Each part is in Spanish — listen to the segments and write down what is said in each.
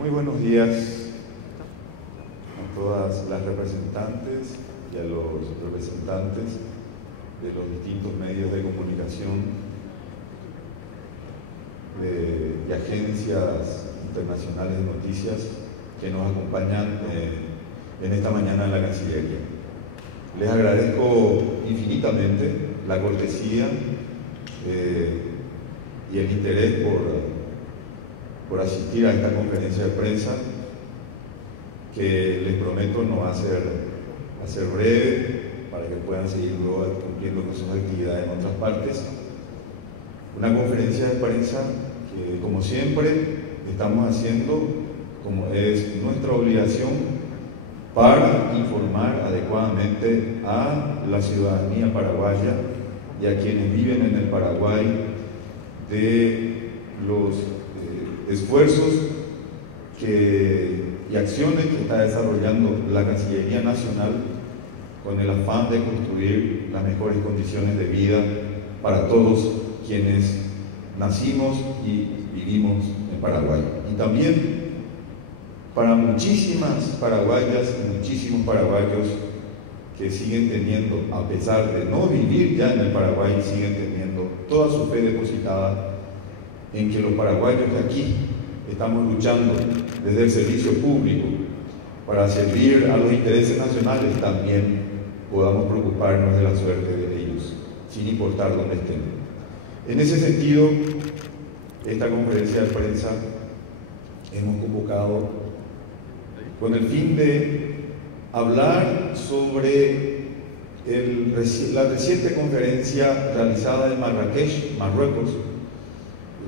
Muy buenos días a todas las representantes y a los representantes de los distintos medios de comunicación y agencias internacionales de noticias que nos acompañan en esta mañana en la Cancillería. Les agradezco infinitamente la cortesía y el interés por asistir a esta conferencia de prensa, que les prometo no va a ser breve, para que puedan seguir luego cumpliendo con sus actividades en otras partes. Una conferencia de prensa que, como siempre, estamos haciendo, como es nuestra obligación, para informar adecuadamente a la ciudadanía paraguaya y a quienes viven en el Paraguay de los esfuerzos y acciones que está desarrollando la Cancillería Nacional con el afán de construir las mejores condiciones de vida para todos quienes nacimos y vivimos en Paraguay. Y también para muchísimas paraguayas y muchísimos paraguayos que siguen teniendo, a pesar de no vivir ya en el Paraguay, siguen teniendo toda su fe depositada en que los paraguayos de aquí estamos luchando desde el servicio público para servir a los intereses nacionales, también podamos preocuparnos de la suerte de ellos, sin importar dónde estén. En ese sentido, esta conferencia de prensa hemos convocado con el fin de hablar sobre la reciente conferencia realizada en Marrakech, Marruecos,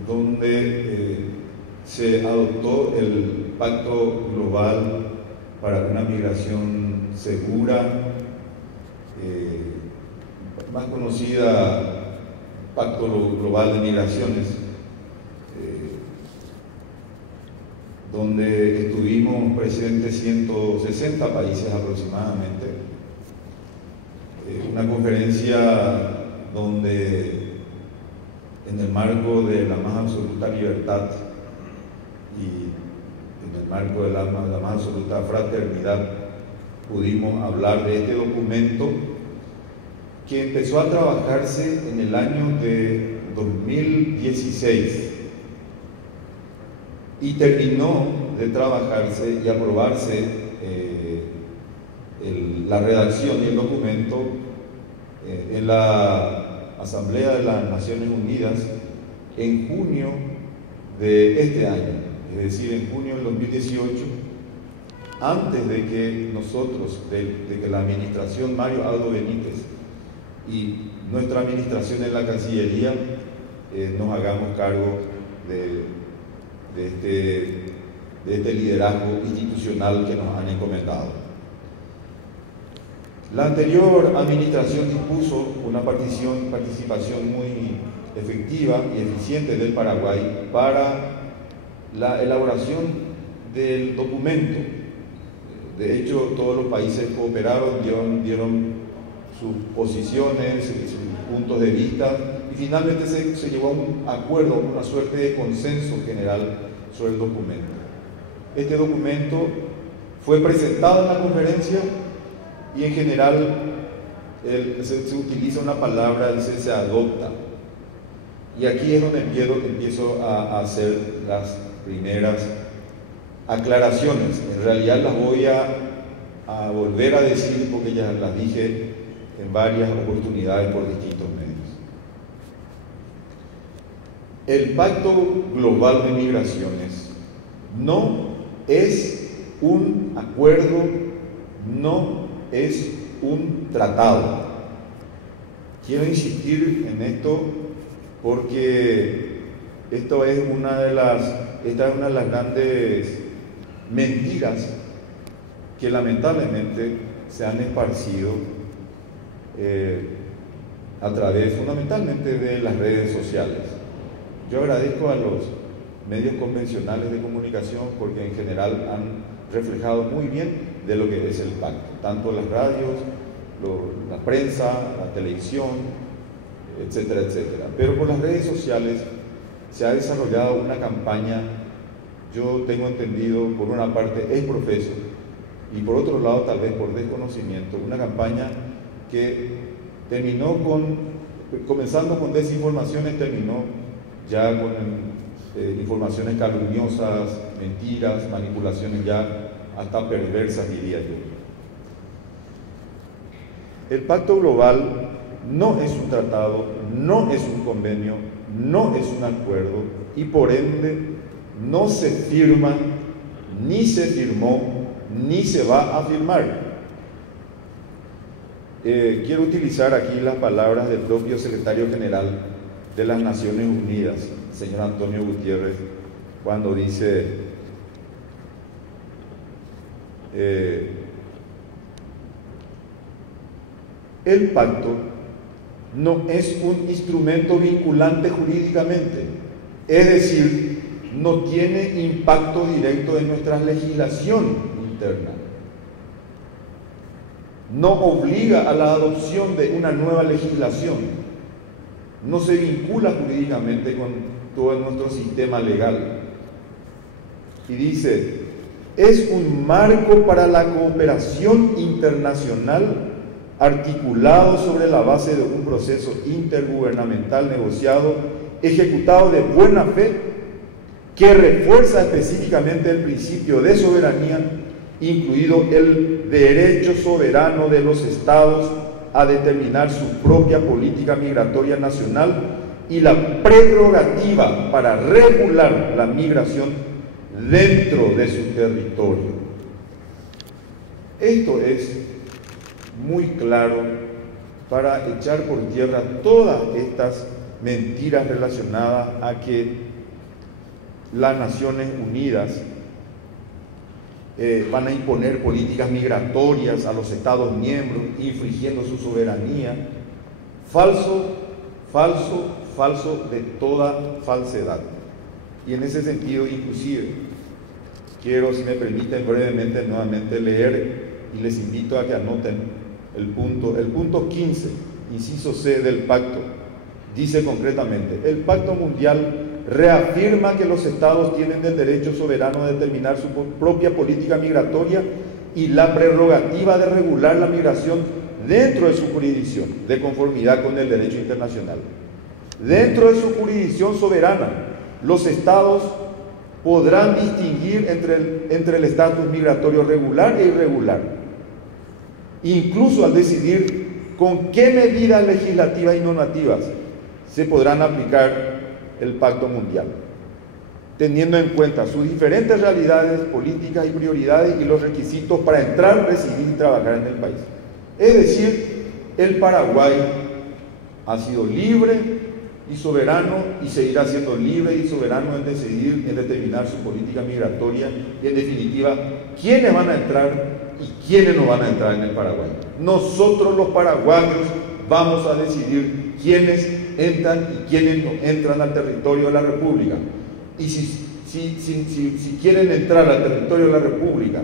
donde se adoptó el Pacto Global para una migración segura, más conocida Pacto Global de Migraciones, donde estuvimos presentes 160 países aproximadamente. Una conferencia donde, en el marco de la más absoluta libertad y en el marco de la más absoluta fraternidad, pudimos hablar de este documento que empezó a trabajarse en el año de 2016 y terminó de trabajarse y aprobarse la redacción y el documento en la Asamblea de las Naciones Unidas en junio de este año, es decir, en junio del 2018, antes de que nosotros, de que la administración Mario Abdo Benítez y nuestra administración en la Cancillería nos hagamos cargo de este liderazgo institucional que nos han encomendado. La anterior administración dispuso una participación muy efectiva y eficiente del Paraguay para la elaboración del documento. De hecho, todos los países cooperaron, dieron sus posiciones, sus puntos de vista, y finalmente se llegó a un acuerdo, una suerte de consenso general sobre el documento. Este documento fue presentado en la conferencia y en general se utiliza una palabra, se adopta. Y aquí es donde empiezo a hacer las primeras aclaraciones. En realidad las voy a volver a decir porque ya las dije en varias oportunidades por distintos medios. El Pacto Global de Migraciones no es un acuerdo, no es un tratado. Quiero insistir en esto porque esta es una de las grandes mentiras que lamentablemente se han esparcido a través fundamentalmente de las redes sociales. Yo agradezco a los medios convencionales de comunicación porque en general han reflejado muy bien de lo que es el pacto, tanto las radios, la prensa, la televisión, etcétera, etcétera. Pero por las redes sociales se ha desarrollado una campaña yo tengo entendido, por una parte, es profeso, y por otro lado, tal vez por desconocimiento, una campaña que terminó comenzando con desinformaciones, terminó ya con informaciones calumniosas, mentiras, manipulaciones ya hasta perversas, diría yo. El Pacto Global no es un tratado, no es un convenio, no es un acuerdo y por ende no se firma, ni se firmó, ni se va a firmar. Quiero utilizar aquí las palabras del propio secretario general de las Naciones Unidas, señor Antonio Gutiérrez, cuando dice: el pacto no es un instrumento vinculante jurídicamente, es decir, no tiene impacto directo en nuestra legislación interna. No obliga a la adopción de una nueva legislación, no se vincula jurídicamente con todo nuestro sistema legal. Y dice: es un marco para la cooperación internacional articulado sobre la base de un proceso intergubernamental negociado, ejecutado de buena fe, que refuerza específicamente el principio de soberanía, incluido el derecho soberano de los estados a determinar su propia política migratoria nacional y la prerrogativa para regular la migración dentro de su territorio. Esto es muy claro para echar por tierra todas estas mentiras relacionadas a que las Naciones Unidas van a imponer políticas migratorias a los Estados miembros, infringiendo su soberanía. Falso, falso, falso de toda falsedad. Y en ese sentido, inclusive, quiero, si me permiten, brevemente nuevamente leer, y les invito a que anoten el punto 15, inciso C del pacto. Dice concretamente: el Pacto Mundial reafirma que los estados tienen el derecho soberano a determinar su propia política migratoria y la prerrogativa de regular la migración dentro de su jurisdicción, de conformidad con el derecho internacional. Dentro de su jurisdicción soberana, los estados podrán distinguir entre el estatus migratorio regular e irregular, incluso al decidir con qué medidas legislativas y normativas se podrán aplicar el Pacto Mundial, teniendo en cuenta sus diferentes realidades políticas y prioridades y los requisitos para entrar, residir y trabajar en el país. Es decir, el Paraguay ha sido libre y soberano y seguirá siendo libre y soberano en decidir, en determinar su política migratoria y, en definitiva, quiénes van a entrar y quiénes no van a entrar en el Paraguay. Nosotros los paraguayos vamos a decidir quiénes entran y quiénes no entran al territorio de la República. Y si quieren entrar al territorio de la República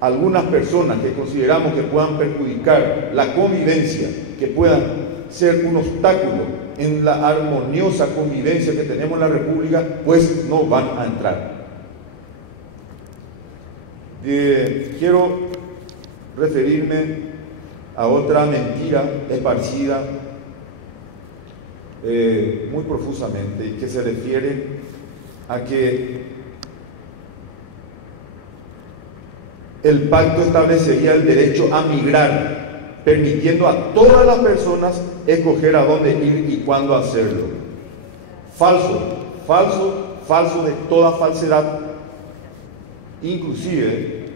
algunas personas que consideramos que puedan perjudicar la convivencia, que puedan ser un obstáculo en la armoniosa convivencia que tenemos en la República, pues no van a entrar. Quiero referirme a otra mentira esparcida muy profusamente, y que se refiere a que el pacto establecería el derecho a migrar, permitiendo a todas las personas escoger a dónde ir y cuándo hacerlo. Falso, falso, falso de toda falsedad. Inclusive,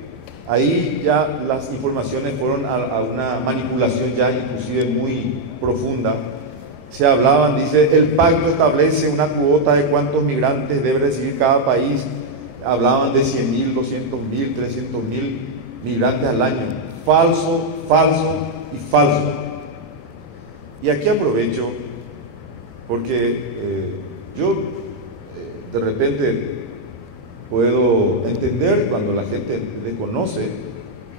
ahí ya las informaciones fueron a una manipulación ya inclusive muy profunda. Se hablaban, dice, el pacto establece una cuota de cuántos migrantes debe recibir cada país. Hablaban de 100.000, 200.000, 300.000 migrantes al año. Falso, falso y falso. Y aquí aprovecho, porque yo de repente puedo entender cuando la gente desconoce,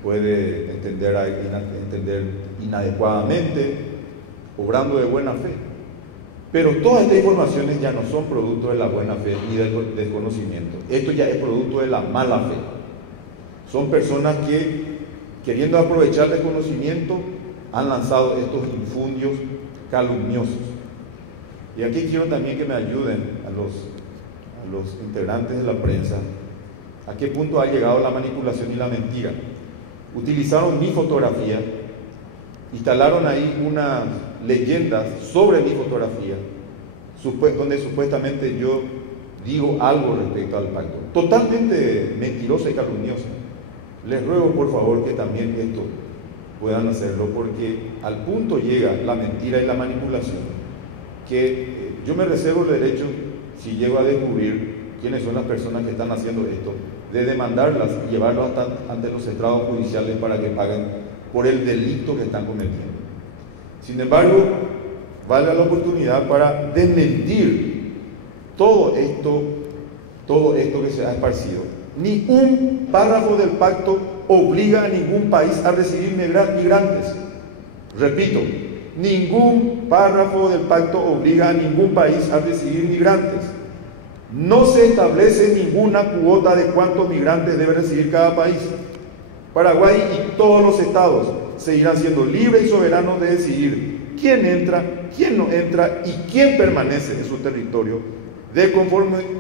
puede entender inadecuadamente, obrando de buena fe. Pero todas estas informaciones ya no son producto de la buena fe ni del desconocimiento. Esto ya es producto de la mala fe. Son personas que, queriendo aprovechar el desconocimiento, han lanzado estos infundios calumniosos. Y aquí quiero también que me ayuden a los integrantes de la prensa. ¿A qué punto ha llegado la manipulación y la mentira? Utilizaron mi fotografía, instalaron ahí unas leyendas sobre mi fotografía, donde supuestamente yo digo algo respecto al pacto. Totalmente mentirosa y calumniosa. Les ruego por favor que también esto puedan hacerlo, porque al punto llega la mentira y la manipulación que yo me reservo el derecho, si llego a descubrir quiénes son las personas que están haciendo esto, de demandarlas y llevarlas ante los estrados judiciales para que paguen por el delito que están cometiendo. Sin embargo, valga la oportunidad para desmentir todo esto que se ha esparcido. Ni un párrafo del pacto obliga a ningún país a recibir migrantes. Repito, ningún párrafo del pacto obliga a ningún país a recibir migrantes. No se establece ninguna cuota de cuántos migrantes debe recibir cada país. Paraguay y todos los estados seguirán siendo libres y soberanos de decidir quién entra, quién no entra y quién permanece en su territorio de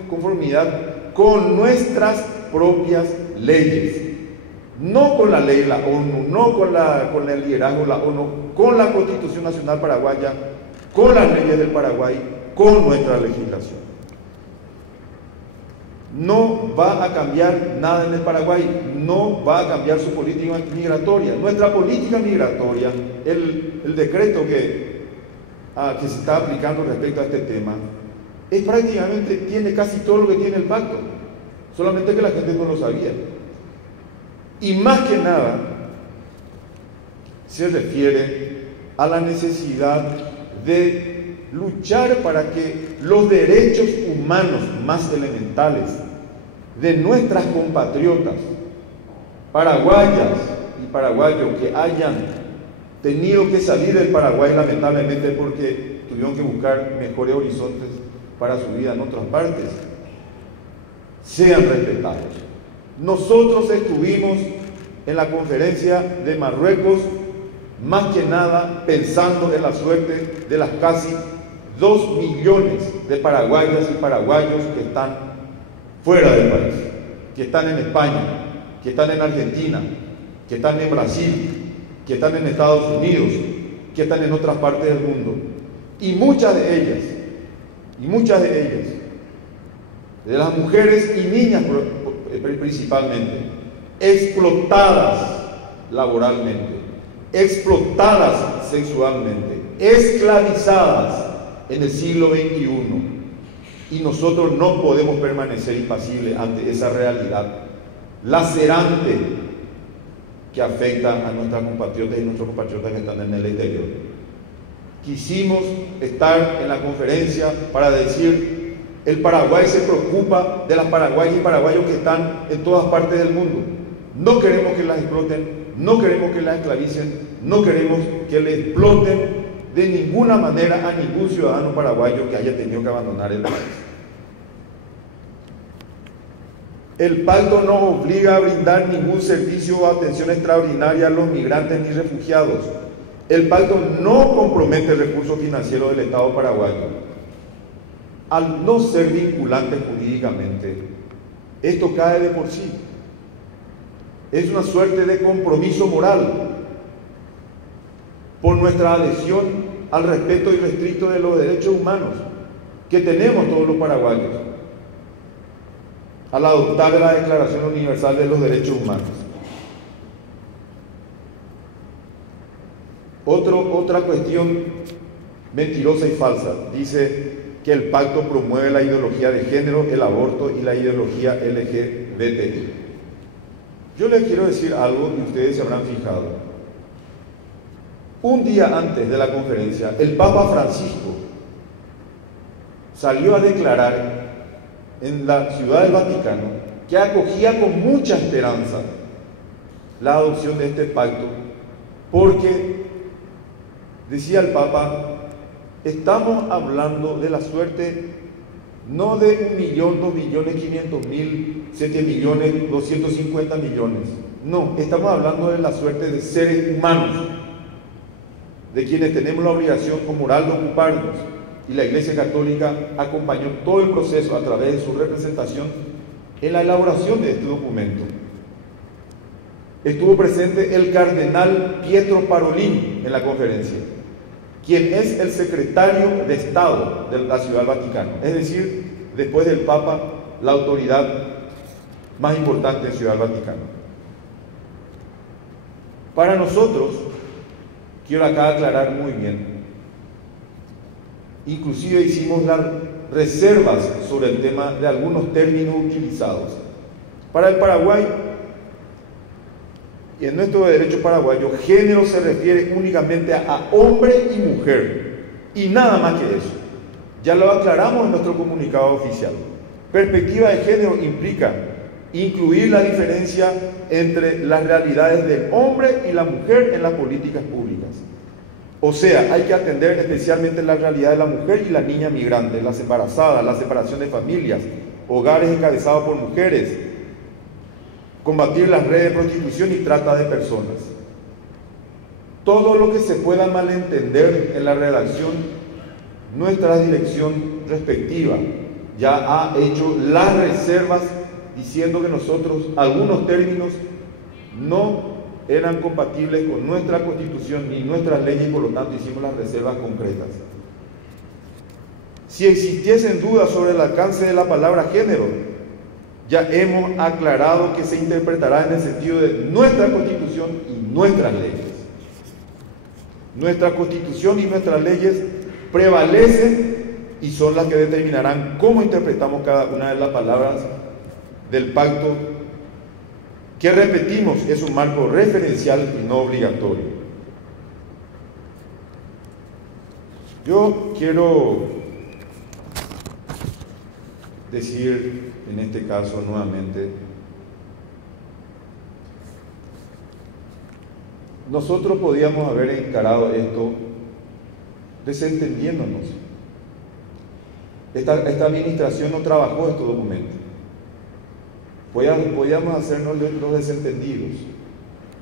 conformidad con nuestras propias leyes. No con la ley de la ONU, no con el liderazgo de la ONU, con la Constitución Nacional Paraguaya, con las leyes del Paraguay, con nuestra legislación. No va a cambiar nada en el Paraguay, no va a cambiar su política migratoria. Nuestra política migratoria, el decreto que se está aplicando respecto a este tema, prácticamente tiene casi todo lo que tiene el pacto, solamente que la gente no lo sabía. Y más que nada, se refiere a la necesidad de luchar para que los derechos humanos más elementales de nuestras compatriotas paraguayas y paraguayos que hayan tenido que salir del Paraguay lamentablemente porque tuvieron que buscar mejores horizontes para su vida en otras partes, sean respetados. Nosotros estuvimos en la conferencia de Marruecos más que nada pensando en la suerte de las casi 2 millones de paraguayas y paraguayos que están fuera del país, que están en España, que están en Argentina, que están en Brasil, que están en Estados Unidos, que están en otras partes del mundo. Y muchas de ellas, de las mujeres y niñas principalmente, explotadas laboralmente, explotadas sexualmente, esclavizadas en el siglo XXI. Y nosotros no podemos permanecer impasibles ante esa realidad lacerante que afecta a nuestras compatriotas y nuestros compatriotas que están en el exterior. Quisimos estar en la conferencia para decir: el Paraguay se preocupa de las paraguayas y paraguayos que están en todas partes del mundo. No queremos que las exploten, no queremos que las esclavicen, no queremos que le exploten de ninguna manera a ningún ciudadano paraguayo que haya tenido que abandonar el país. El pacto no obliga a brindar ningún servicio o atención extraordinaria a los migrantes ni refugiados. El pacto no compromete el recurso financiero del Estado paraguayo. Al no ser vinculante jurídicamente, esto cae de por sí. Es una suerte de compromiso moral por nuestra adhesión al respeto irrestricto de los derechos humanos que tenemos todos los paraguayos al adoptar la Declaración Universal de los Derechos Humanos. Otra cuestión mentirosa y falsa. Dice que el pacto promueve la ideología de género, el aborto y la ideología LGBTI. Yo les quiero decir algo y ustedes se habrán fijado. Un día antes de la conferencia, el Papa Francisco salió a declarar en la Ciudad del Vaticano que acogía con mucha esperanza la adopción de este pacto, porque decía el Papa Estamos hablando de la suerte no de 1 millón, 2 millones, 500 mil, 7 millones, 250 millones. No, estamos hablando de la suerte de seres humanos, de quienes tenemos la obligación como moral de ocuparnos. Y la Iglesia Católica acompañó todo el proceso a través de su representación en la elaboración de este documento. Estuvo presente el cardenal Pietro Parolin en la conferencia, quien es el secretario de Estado de la Ciudad del Vaticano, es decir, después del Papa, la autoridad más importante de Ciudad del Vaticano. Para nosotros, quiero acá aclarar muy bien, inclusive hicimos las reservas sobre el tema de algunos términos utilizados. Para el Paraguay, y en nuestro derecho paraguayo, género se refiere únicamente a hombre y mujer, y nada más que eso. Ya lo aclaramos en nuestro comunicado oficial. Perspectiva de género implica incluir la diferencia entre las realidades del hombre y la mujer en las políticas públicas. O sea, hay que atender especialmente la realidad de la mujer y la niña migrante, las embarazadas, la separación de familias, hogares encabezados por mujeres, combatir las redes de prostitución y trata de personas. Todo lo que se pueda malentender en la redacción, nuestra dirección respectiva ya ha hecho las reservas diciendo que nosotros, algunos términos no eran compatibles con nuestra Constitución ni nuestras leyes, y por lo tanto hicimos las reservas concretas. Si existiesen dudas sobre el alcance de la palabra género, ya hemos aclarado que se interpretará en el sentido de nuestra Constitución y nuestras leyes. Nuestra Constitución y nuestras leyes prevalecen y son las que determinarán cómo interpretamos cada una de las palabras del pacto, que repetimos es un marco referencial y no obligatorio. Yo quiero decir en este caso nuevamente, nosotros podíamos haber encarado esto desentendiéndonos. Esta administración no trabajó estos documentos. Podíamos hacernos los desentendidos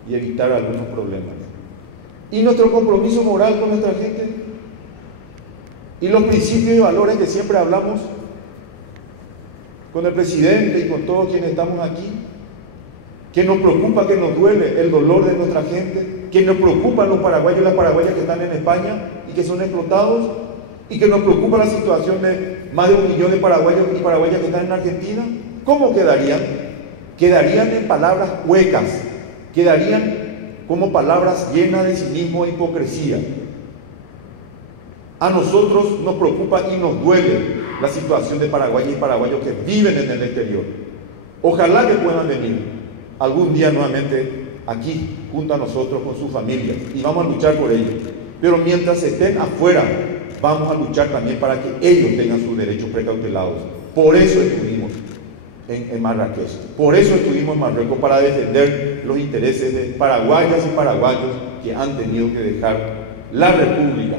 y evitar algunos problemas. Y nuestro compromiso moral con nuestra gente y los principios y valores que siempre hablamos con el presidente y con todos quienes estamos aquí, que nos preocupa, que nos duele el dolor de nuestra gente, que nos preocupan los paraguayos y las paraguayas que están en España y que son explotados, y que nos preocupa la situación de más de 1 millón de paraguayos y paraguayas que están en Argentina. ¿Cómo quedarían? Quedarían en palabras huecas, quedarían como palabras llenas de cinismo e hipocresía. A nosotros nos preocupa y nos duele la situación de paraguayas y paraguayos que viven en el exterior. Ojalá que puedan venir algún día nuevamente aquí junto a nosotros con sus familias, y vamos a luchar por ellos. Pero mientras estén afuera, vamos a luchar también para que ellos tengan sus derechos precautelados. Por eso estuvimos en Marrakech, por eso estuvimos en Marruecos, para defender los intereses de paraguayas y paraguayos que han tenido que dejar la República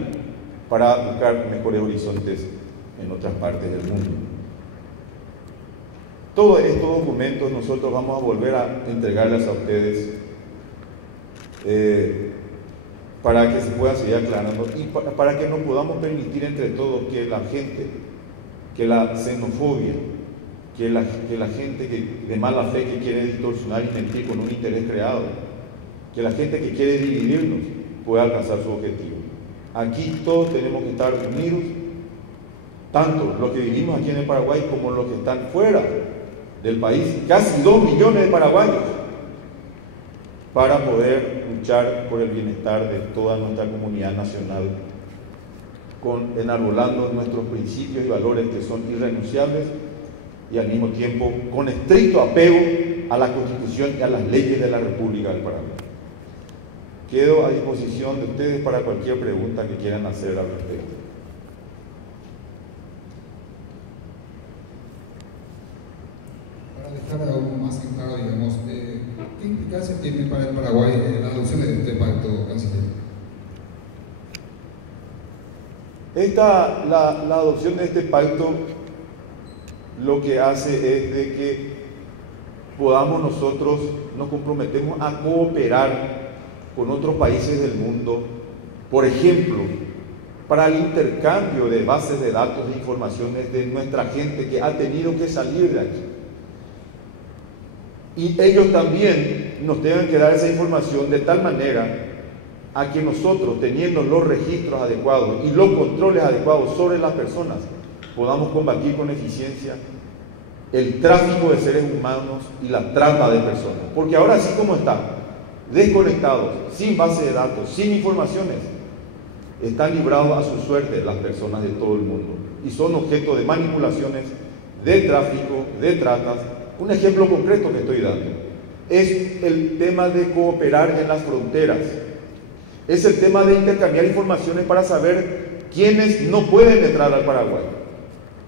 para buscar mejores horizontes en otras partes del mundo. Todos estos documentos nosotros vamos a volver a entregarles a ustedes para que se pueda seguir aclarando y para que nos podamos permitir entre todos que la gente, que la xenofobia, que la gente de mala fe que quiere distorsionar y mentir con un interés creado, que la gente que quiere dividirnos pueda alcanzar su objetivo. Aquí todos tenemos que estar unidos, tanto los que vivimos aquí en el Paraguay como los que están fuera del país, casi 2 millones de paraguayos, para poder luchar por el bienestar de toda nuestra comunidad nacional, enarbolando nuestros principios y valores que son irrenunciables y al mismo tiempo con estricto apego a la Constitución y a las leyes de la República del Paraguay. Quedo a disposición de ustedes para cualquier pregunta que quieran hacer al respecto. Para dejar aún más en claro, digamos, ¿qué implicancia tiene para el Paraguay la adopción de este pacto, canciller? La adopción de este pacto lo que hace es de que podamos nosotros, nos comprometemos a cooperar con otros países del mundo, por ejemplo, para el intercambio de bases de datos e informaciones de nuestra gente que ha tenido que salir de aquí. Y ellos también nos tengan que dar esa información de tal manera a que nosotros, teniendo los registros adecuados y los controles adecuados sobre las personas, podamos combatir con eficiencia el tráfico de seres humanos y la trata de personas. Porque ahora, así como están, desconectados, sin base de datos, sin informaciones, están librados a su suerte las personas de todo el mundo y son objeto de manipulaciones, de tráfico, de tratas. Un ejemplo concreto que estoy dando es el tema de cooperar en las fronteras. Es el tema de intercambiar informaciones para saber quiénes no pueden entrar al Paraguay,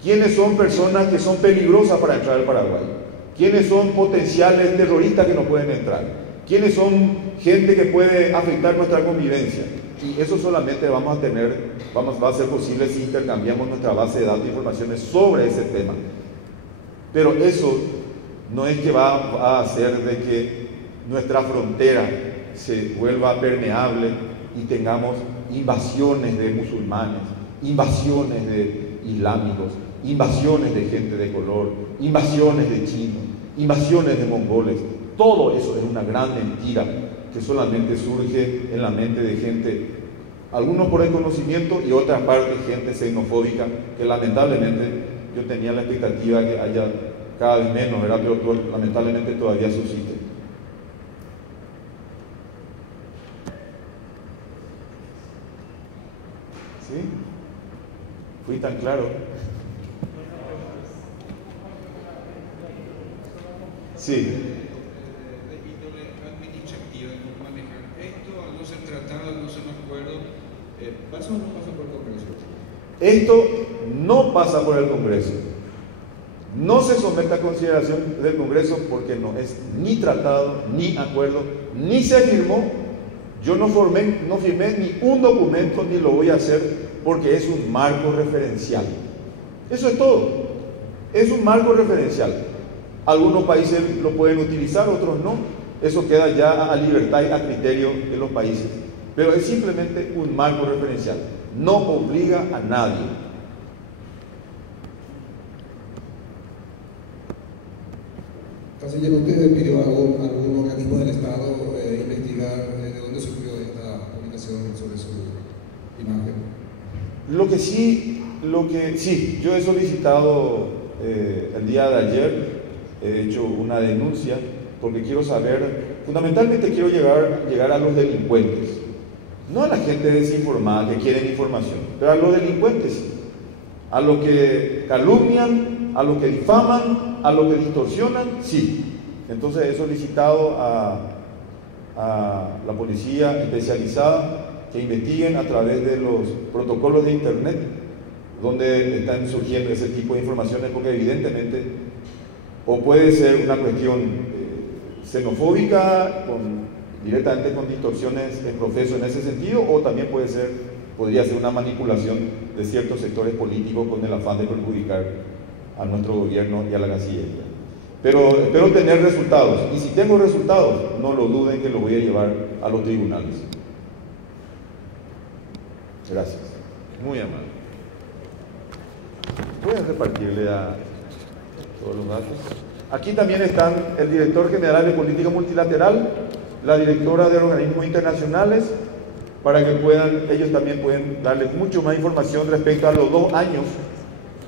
quiénes son personas que son peligrosas para entrar al Paraguay, quiénes son potenciales terroristas que no pueden entrar, quiénes son gente que puede afectar nuestra convivencia. Y eso solamente va a ser posible si intercambiamos nuestra base de datos e informaciones sobre ese tema. Pero eso no es que va a hacer de que nuestra frontera se vuelva permeable y tengamos invasiones de musulmanes, invasiones de islámicos, invasiones de gente de color, invasiones de chinos, invasiones de mongoles. Todo eso es una gran mentira que solamente surge en la mente de gente, algunos por el conocimiento y otra parte gente xenofóbica, que lamentablemente yo tenía la expectativa que haya cada vez menos, ¿verdad? Pero lamentablemente todavía subsiste. ¿Sí? Fui tan claro. Sí. ¿Pasa o no pasa por el Congreso? Esto no pasa por el Congreso. No se somete a consideración del Congreso porque no es ni tratado, ni acuerdo, ni se firmó. Yo no firmé ni un documento, ni lo voy a hacer porque es un marco referencial. Eso es todo. Es un marco referencial. Algunos países lo pueden utilizar, otros no. Eso queda ya a libertad y a criterio de los países. Pero es simplemente un marco referencial. No obliga a nadie. Canciller, ¿usted pidió a algún organismo del Estado investigar de dónde surgió esta publicación sobre su imagen? Sí, yo he solicitado el día de ayer, he hecho una denuncia porque quiero saber, fundamentalmente quiero llegar a los delincuentes. No a la gente desinformada que quieren información, pero a los delincuentes, a los que calumnian, a los que difaman, a los que distorsionan, sí. Entonces he solicitado a la policía especializada que investiguen a través de los protocolos de internet donde están surgiendo ese tipo de informaciones, porque evidentemente o puede ser una cuestión xenofóbica directamente con distorsiones en proceso en ese sentido, o también podría ser una manipulación de ciertos sectores políticos con el afán de perjudicar a nuestro gobierno y a la Cancillería. Pero espero tener resultados, y si tengo resultados, no lo duden que lo voy a llevar a los tribunales. Gracias. Muy amable. Voy a repartirle a todos los datos. Aquí también están el director general de política multilateral, la directora de organismos internacionales, para que ellos también pueden darles mucho más información respecto a los 2 años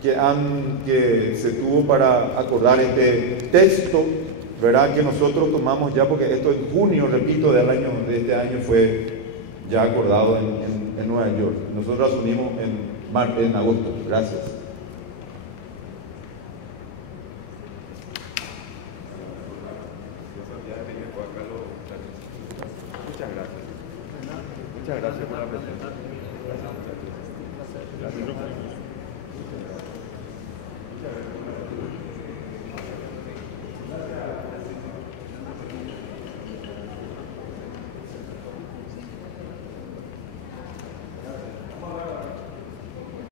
que se tuvo para acordar este texto, ¿verdad? Que nosotros tomamos ya, porque esto en junio, repito, de este año fue ya acordado en Nueva York. Nosotros asumimos en agosto. Gracias.